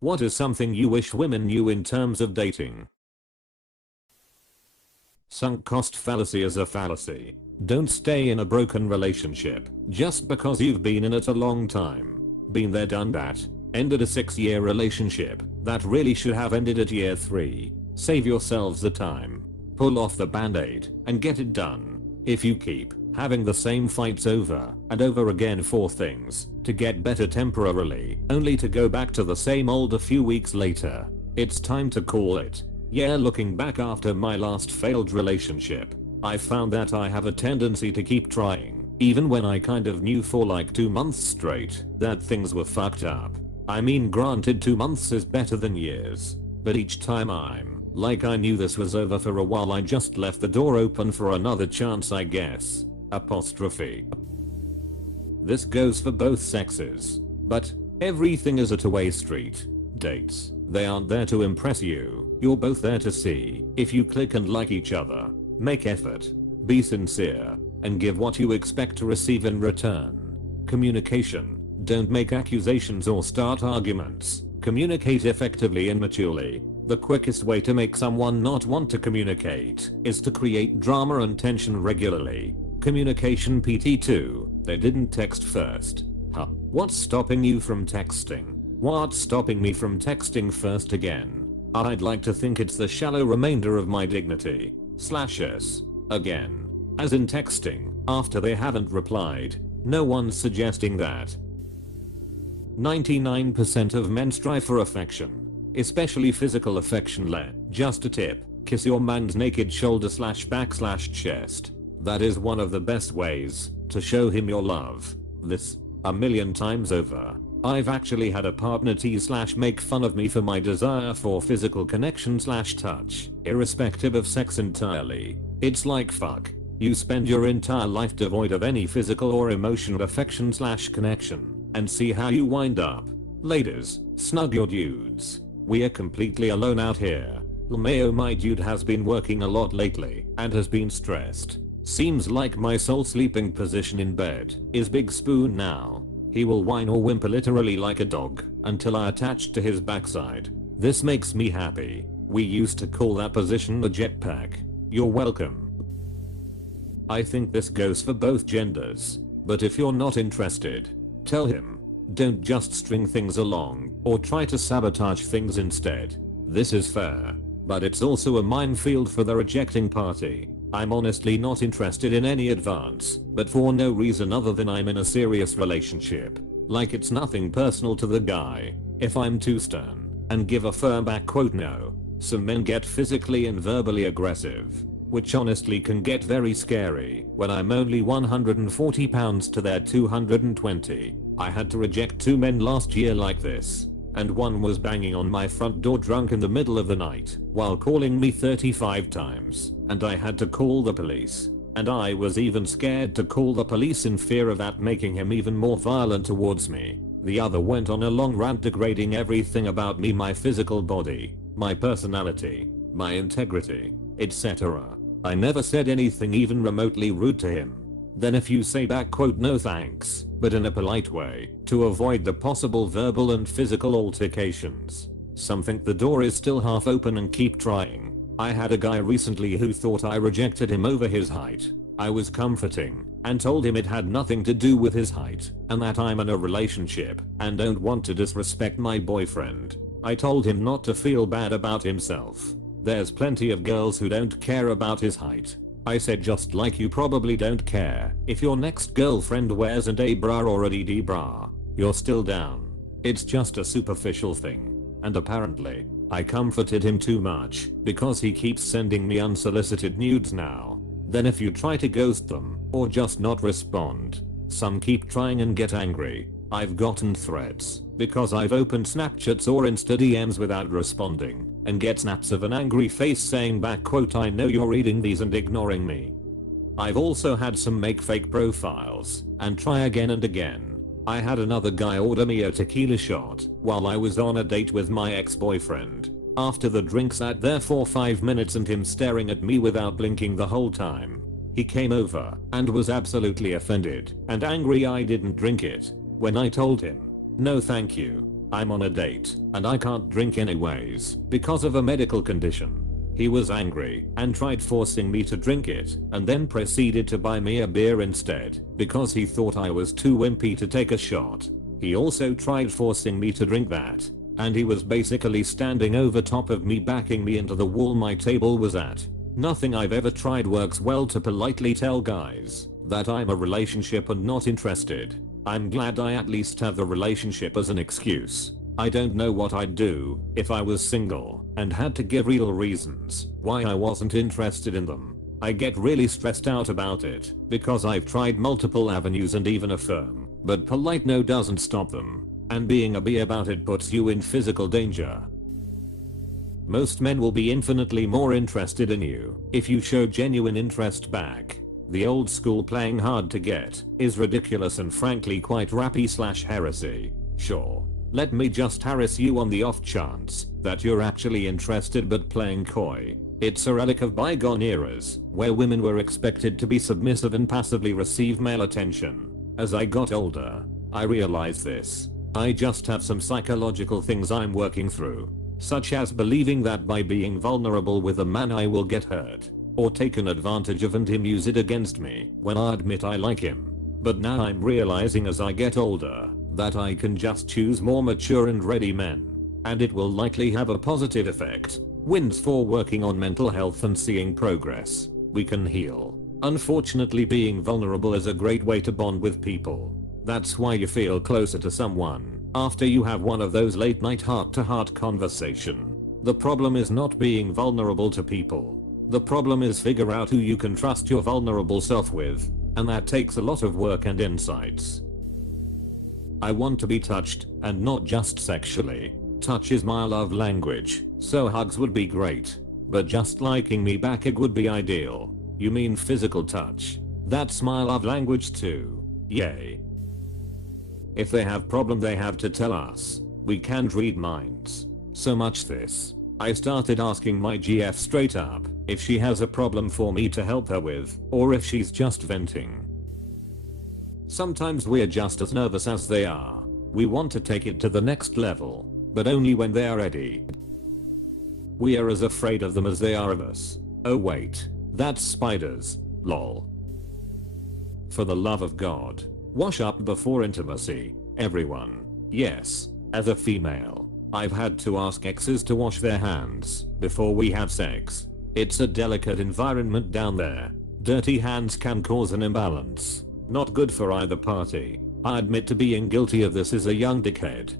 What is something you wish women knew in terms of dating? Sunk cost fallacy is a fallacy. Don't stay in a broken relationship just because you've been in it a long time. Been there, done that. Ended a 6-year relationship that really should have ended at year 3. Save yourselves the time. Pull off the band-aid and get it done. If you keep having the same fights over and over again for things to get better temporarily only to go back to the same old a few weeks later, it's time to call it. Yeah, looking back after my last failed relationship, I found that I have a tendency to keep trying, even when I kind of knew for like 2 months straight that things were fucked up. I mean, granted 2 months is better than years, but each time I'm like I knew this was over for a while, I just left the door open for another chance, I guess. Apostrophe. This goes for both sexes, but everything is a two-way street. Dates, they aren't there to impress you, you're both there to see if you click and like each other. Make effort, be sincere, and give what you expect to receive in return. Communication, don't make accusations or start arguments. Communicate effectively and maturely. The quickest way to make someone not want to communicate is to create drama and tension regularly. Communication PT2, they didn't text first. Huh? What's stopping you from texting? What's stopping me from texting first again? I'd like to think it's the shallow remainder of my dignity. /s. Again. As in texting, after they haven't replied. No one's suggesting that. 99% of men strive for affection. Especially physical affection. Just a tip, kiss your man's naked shoulder/back/chest. That is one of the best ways to show him your love. This, 1,000,000 times over. I've actually had a partner tease/make fun of me for my desire for physical connection/touch, irrespective of sex entirely. It's like fuck. You spend your entire life devoid of any physical or emotional affection/connection, and see how you wind up. Ladies, snug your dudes. We are completely alone out here. LMAO, my dude has been working a lot lately and has been stressed. Seems like my sole sleeping position in bed is Big Spoon now. He will whine or whimper literally like a dog until I attach to his backside. This makes me happy. We used to call that position the jetpack. You're welcome. I think this goes for both genders, but if you're not interested, tell him. Don't just string things along or try to sabotage things instead. This is fair, but it's also a minefield for the rejecting party. I'm honestly not interested in any advance, but for no reason other than I'm in a serious relationship. Like it's nothing personal to the guy. If I'm too stern and give a firm back quote no, some men get physically and verbally aggressive, which honestly can get very scary when I'm only 140 pounds to their 220. I had to reject 2 men last year like this, and one was banging on my front door drunk in the middle of the night while calling me 35 times, and I had to call the police. And I was even scared to call the police in fear of that making him even more violent towards me. The other went on a long rant degrading everything about me, my physical body, my personality, my integrity, etc. I never said anything even remotely rude to him. Then if you say back quote no thanks, but in a polite way, to avoid the possible verbal and physical altercations. Some think the door is still half open and keep trying. I had a guy recently who thought I rejected him over his height. I was comforting and told him it had nothing to do with his height and that I'm in a relationship and don't want to disrespect my boyfriend. I told him not to feel bad about himself. There's plenty of girls who don't care about his height. I said, just like you probably don't care if your next girlfriend wears an A bra or a DD bra. You're still down. It's just a superficial thing. And apparently, I comforted him too much because he keeps sending me unsolicited nudes now. Then if you try to ghost them or just not respond, some keep trying and get angry. I've gotten threats because I've opened Snapchats or Insta DMs without responding and get snaps of an angry face saying back quote I know you're reading these and ignoring me. I've also had some make fake profiles and try again and again. I had another guy order me a tequila shot while I was on a date with my ex-boyfriend. After the drink sat there for 5 minutes and him staring at me without blinking the whole time. He came over and was absolutely offended and angry I didn't drink it. When I told him, no thank you, I'm on a date, and I can't drink anyways because of a medical condition. He was angry and tried forcing me to drink it, and then proceeded to buy me a beer instead because he thought I was too wimpy to take a shot. He also tried forcing me to drink that, and he was basically standing over top of me, backing me into the wall my table was at. Nothing I've ever tried works well to politely tell guys that I'm a relationship and not interested. I'm glad I at least have the relationship as an excuse. I don't know what I'd do if I was single and had to give real reasons why I wasn't interested in them. I get really stressed out about it because I've tried multiple avenues and even a firm, but polite no doesn't stop them. And being a bee about it puts you in physical danger. Most men will be infinitely more interested in you if you show genuine interest back. The old school playing hard to get is ridiculous and frankly quite rappy/heresy. Sure, let me just harass you on the off chance that you're actually interested but playing coy. It's a relic of bygone eras where women were expected to be submissive and passively receive male attention. As I got older, I realized this. I just have some psychological things I'm working through, such as believing that by being vulnerable with a man I will get hurt or taken advantage of and him use it against me when I admit I like him. But now I'm realizing as I get older that I can just choose more mature and ready men, and it will likely have a positive effect. Wins for working on mental health and seeing progress. We can heal. Unfortunately, being vulnerable is a great way to bond with people. That's why you feel closer to someone after you have one of those late night heart-to-heart conversation. The problem is not being vulnerable to people. The problem is figure out who you can trust your vulnerable self with, and that takes a lot of work and insights. I want to be touched, and not just sexually. Touch is my love language, so hugs would be great. But just liking me back, it would be ideal. You mean physical touch? That's my love language too. Yay. If they have problem they have to tell us. We can't read minds. So much this. I started asking my GF straight up if she has a problem for me to help her with, or if she's just venting. Sometimes we're just as nervous as they are. We want to take it to the next level, but only when they are ready. We are as afraid of them as they are of us. Oh wait, that's spiders, lol. For the love of God, wash up before intimacy, everyone. Yes, as a female, I've had to ask exes to wash their hands before we have sex. It's a delicate environment down there. Dirty hands can cause an imbalance. Not good for either party. I admit to being guilty of this as a young dickhead.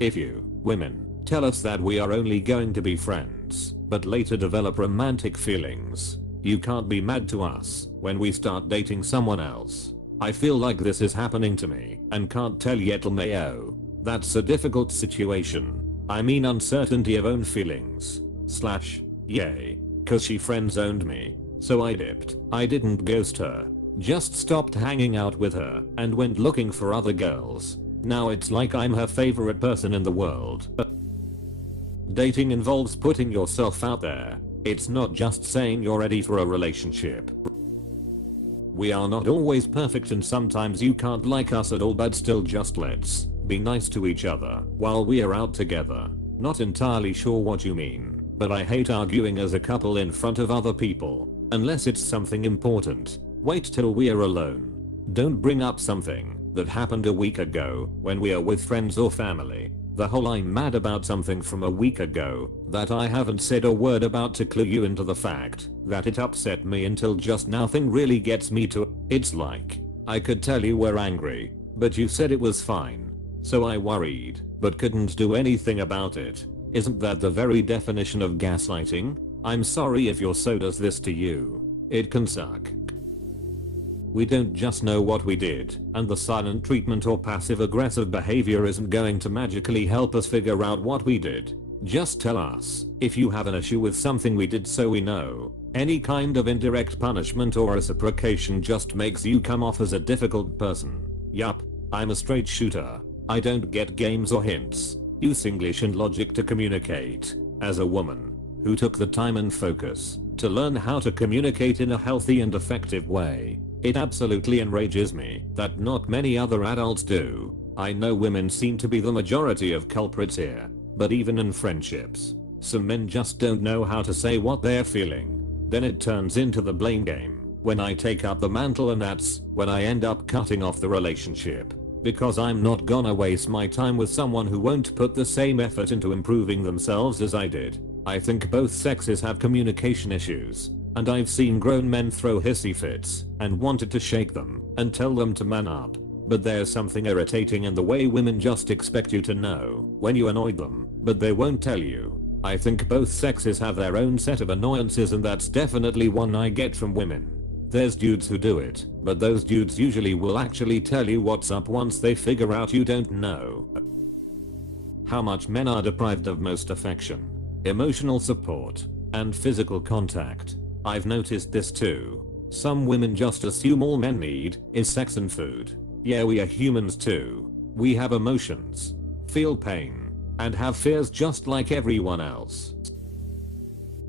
If you, women, tell us that we are only going to be friends, but later develop romantic feelings, you can't be mad to us when we start dating someone else. I feel like this is happening to me and can't tell yet LMAO. That's a difficult situation. I mean uncertainty of own feelings. / yay. Cause she friend zoned me. So I dipped. I didn't ghost her. Just stopped hanging out with her and went looking for other girls. Now it's like I'm her favorite person in the world. Dating involves putting yourself out there. It's not just saying you're ready for a relationship. We are not always perfect and sometimes you can't like us at all, but still just let's be nice to each other while we are out together. Not entirely sure what you mean, but I hate arguing as a couple in front of other people. Unless it's something important, wait till we are alone. Don't bring up something that happened a week ago when we are with friends or family. The whole I'm mad about something from a week ago that I haven't said a word about to clue you into the fact that it upset me until just now thing really gets me to. It's like, I could tell you were angry, but you said it was fine. So I worried, but couldn't do anything about it. Isn't that the very definition of gaslighting? I'm sorry if your so does this to you. It can suck. We don't just know what we did, and the silent treatment or passive aggressive behavior isn't going to magically help us figure out what we did. Just tell us if you have an issue with something we did so we know. Any kind of indirect punishment or reciprocation just makes you come off as a difficult person. Yup, I'm a straight shooter. I don't get games or hints. Use English and logic to communicate. As a woman who took the time and focus to learn how to communicate in a healthy and effective way, it absolutely enrages me that not many other adults do. I know women seem to be the majority of culprits here, but even in friendships, some men just don't know how to say what they're feeling. Then it turns into the blame game when I take up the mantle, and that's when I end up cutting off the relationship. Because I'm not gonna waste my time with someone who won't put the same effort into improving themselves as I did. I think both sexes have communication issues, and I've seen grown men throw hissy fits and wanted to shake them and tell them to man up. But there's something irritating in the way women just expect you to know when you annoyed them, but they won't tell you. I think both sexes have their own set of annoyances, and that's definitely one I get from women. There's dudes who do it, but those dudes usually will actually tell you what's up once they figure out you don't know. How much men are deprived of most affection, emotional support, and physical contact. I've noticed this too. Some women just assume all men need is sex and food. Yeah, we are humans too. We have emotions, feel pain, and have fears just like everyone else.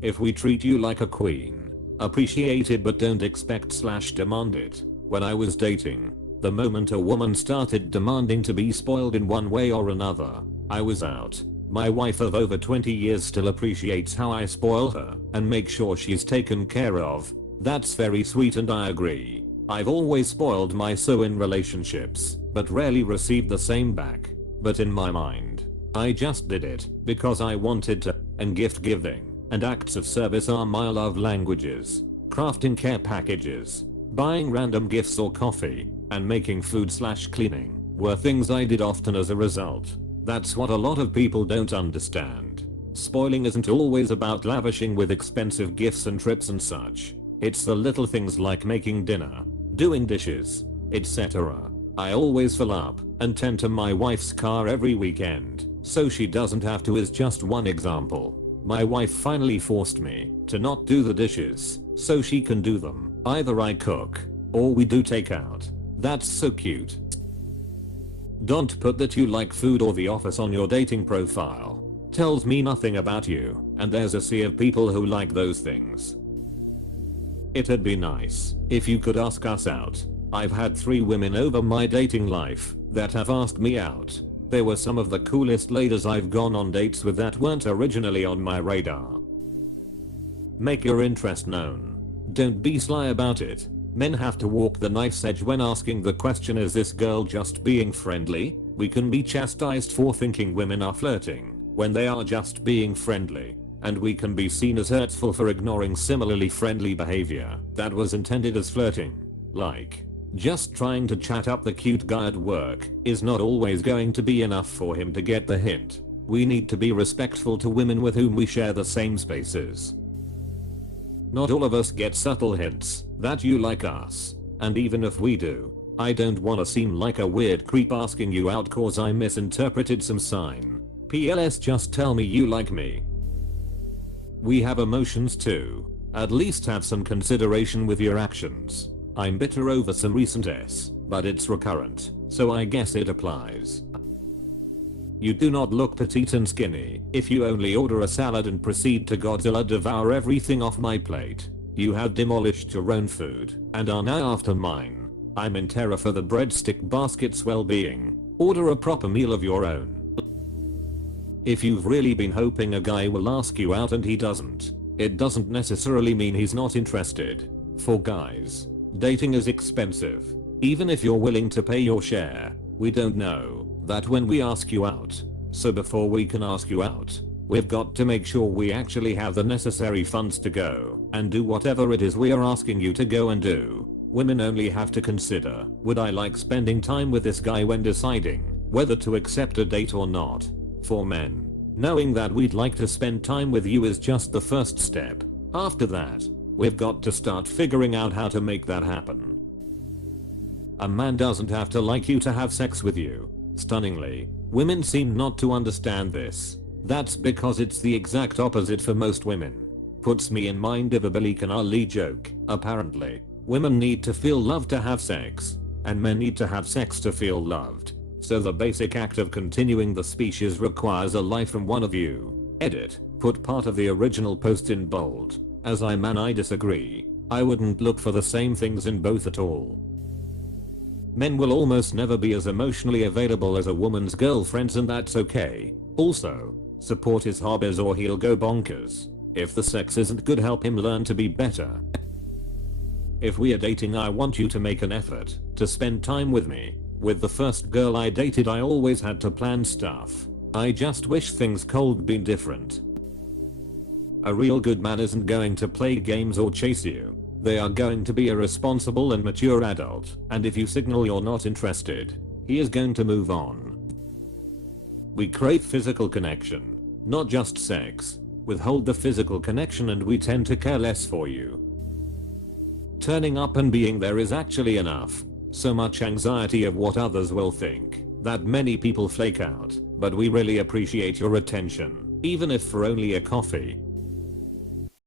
If we treat you like a queen, appreciate it but don't expect/demand it. When I was dating, the moment a woman started demanding to be spoiled in one way or another, I was out. My wife of over 20 years still appreciates how I spoil her and make sure she's taken care of. That's very sweet and I agree. I've always spoiled my so in relationships, but rarely received the same back. But in my mind, I just did it because I wanted to, and gift giving and acts of service are my love languages. Crafting care packages, buying random gifts or coffee, and making food/cleaning were things I did often as a result. That's what a lot of people don't understand. Spoiling isn't always about lavishing with expensive gifts and trips and such. It's the little things like making dinner, doing dishes, etc. I always fill up and tend to my wife's car every weekend, so she doesn't have to is just one example. My wife finally forced me to not do the dishes so she can do them. Either I cook or we do takeout. That's so cute. Don't put that you like food or The Office on your dating profile. Tells me nothing about you, and there's a sea of people who like those things. It'd be nice if you could ask us out. I've had 3 women over my dating life that have asked me out. They were some of the coolest ladies I've gone on dates with that weren't originally on my radar. Make your interest known. Don't be sly about it. Men have to walk the knife's edge when asking the question, is this girl just being friendly? We can be chastised for thinking women are flirting when they are just being friendly. And we can be seen as hurtful for ignoring similarly friendly behavior that was intended as flirting. Like, just trying to chat up the cute guy at work is not always going to be enough for him to get the hint. We need to be respectful to women with whom we share the same spaces. Not all of us get subtle hints that you like us, and even if we do, I don't wanna seem like a weird creep asking you out cause I misinterpreted some sign. PLS, just tell me you like me. We have emotions too. At least have some consideration with your actions. I'm bitter over some recent but it's recurrent, so I guess it applies. You do not look petite and skinny if you only order a salad and proceed to Godzilla devour everything off my plate. You have demolished your own food and are now after mine. I'm in terror for the breadstick basket's well-being. Order a proper meal of your own. If you've really been hoping a guy will ask you out and he doesn't, it doesn't necessarily mean he's not interested. For guys, dating is expensive. Even if you're willing to pay your share, we don't know that when we ask you out. So before we can ask you out, we've got to make sure we actually have the necessary funds to go and do whatever it is we are asking you to go and do. Women only have to consider, would I like spending time with this guy when deciding whether to accept a date or not. For men, knowing that we'd like to spend time with you is just the first step. After that, we've got to start figuring out how to make that happen. A man doesn't have to like you to have sex with you. Stunningly, women seem not to understand this. That's because it's the exact opposite for most women. Puts me in mind of a Billy Connolly joke. Apparently, women need to feel loved to have sex, and men need to have sex to feel loved. So the basic act of continuing the species requires a lie from one of you. Edit. Put part of the original post in bold. As I disagree. I wouldn't look for the same things in both at all. Men will almost never be as emotionally available as a woman's girlfriends, and that's okay. Also, support his hobbies or he'll go bonkers. If the sex isn't good, help him learn to be better. If we are dating, I want you to make an effort to spend time with me. With the first girl I dated, I always had to plan stuff. I just wish things could be different. A real good man isn't going to play games or chase you. They are going to be a responsible and mature adult, and if you signal you're not interested, he is going to move on. We crave physical connection, not just sex. Withhold the physical connection and we tend to care less for you. Turning up and being there is actually enough. So much anxiety of what others will think that many people flake out, but we really appreciate your attention, even if for only a coffee.